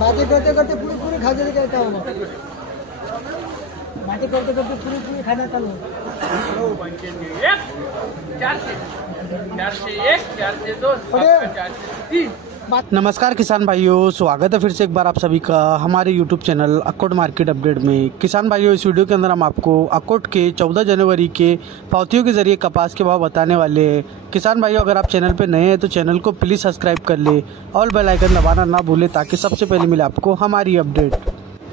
बातें करते करते पूरी खा जाने कहता हूँ। बातें करते करते पूरी खाना चालू। 401, 402, 403। नमस्कार किसान भाइयों, स्वागत है फिर से एक बार आप सभी का हमारे YouTube channel Akot market update में। किसान भाइयों, इस वीडियो के अंदर हम आपको अकोट के 14 जनवरी के पावतियों के जरिए कपास के भाव बताने वाले हैं। किसान भाइयों, अगर आप चैनल पे नए हैं तो चैनल को प्लीज़ सब्सक्राइब कर ले और बेल आइकन दबाना ना भूलें ताकि सबसे पहले मिले आपको हमारी अपडेट।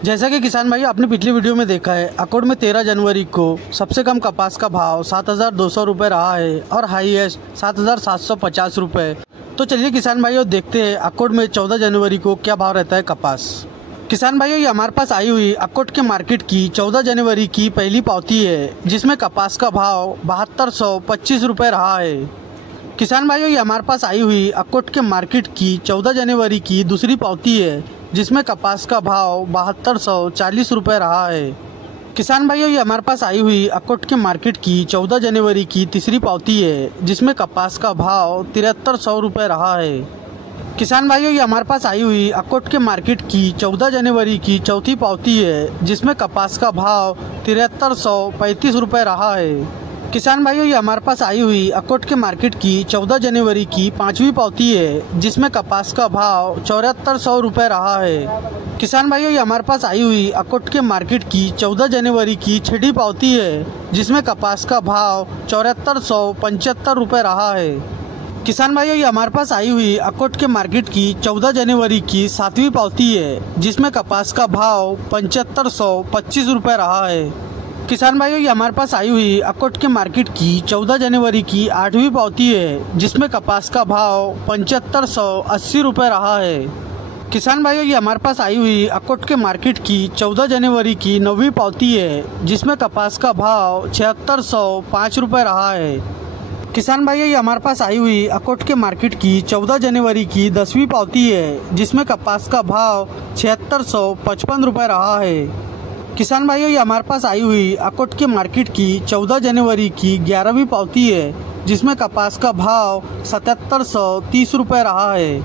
जैसा कि किसान भाइयों आपने पिछली वीडियो में देखा है, अकोट में 13 जनवरी को सबसे कम कपास का भाव 7,200 रुपये रहा है और हाईएस्ट 7,750 रुपये। तो चलिए किसान भाइयों देखते हैं अकोट में 14 जनवरी को क्या भाव रहता है कपास। किसान भाइयों, ये हमारे पास आई हुई अकोट के मार्केट की 14 जनवरी की पहली पावती है, जिसमें कपास का भाव 7225 रुपये रहा है। किसान भाइयों, ये हमारे पास आई हुई अकोट के मार्केट की 14 जनवरी की दूसरी पावती है, जिसमें कपास का भाव 7240 रुपये रहा है। किसान भाइयों, ये हमारे पास आई हुई अकोट के मार्केट की 14 जनवरी की तीसरी पावती है, जिसमें कपास का भाव 7300 रुपये रहा है। किसान भाइयों, ये हमारे पास आई हुई अकोट के मार्केट की 14 जनवरी की चौथी पावती है, जिसमें कपास का भाव 7335 रुपये रहा है। किसान भाइयों, ये हमारे पास आई हुई अकोट के मार्केट की 14 जनवरी की पांचवी पावती है, जिसमें कपास का भाव 7400 रुपये रहा है। किसान भाइयों, ये हमारे पास आई हुई अकोट के मार्केट की 14 जनवरी की छठी पावती है, जिसमें कपास का भाव 7475 रुपये रहा है। किसान भाइयों, ये हमारे पास आई हुई अकोट के मार्केट की 14 जनवरी की सातवीं पावती है, जिसमें कपास का भाव 7525 रुपये रहा है। किसान भाइयों, ये हमारे पास आई हुई अकोट के मार्केट की 14 जनवरी की आठवीं पावती है, जिसमें कपास का भाव 7580 रुपये रहा है। किसान भाइयों, ये हमारे पास आई हुई अकोट के मार्केट की 14 जनवरी की नौवीं पावती है, जिसमें कपास का भाव 7605 रुपये रहा है। किसान भाइयों, ये हमारे पास आई हुई अकोट के मार्केट की 14 जनवरी की 10वीं पावती है, जिसमें कपास का भाव 7655 रुपये रहा है। किसान भाइयों, ये हमारे पास आई हुई अकोट के मार्केट की 14 जनवरी की 11वीं पावती है, जिसमें कपास का भाव 7730 रुपये रहा है।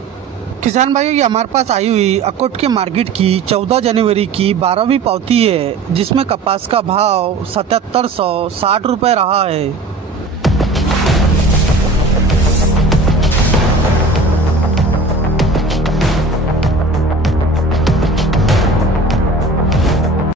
किसान भाइयों, ये हमारे पास आई हुई अकोट के मार्केट की 14 जनवरी की 12वीं पावती है, जिसमें कपास का भाव 7760 रुपये रहा है।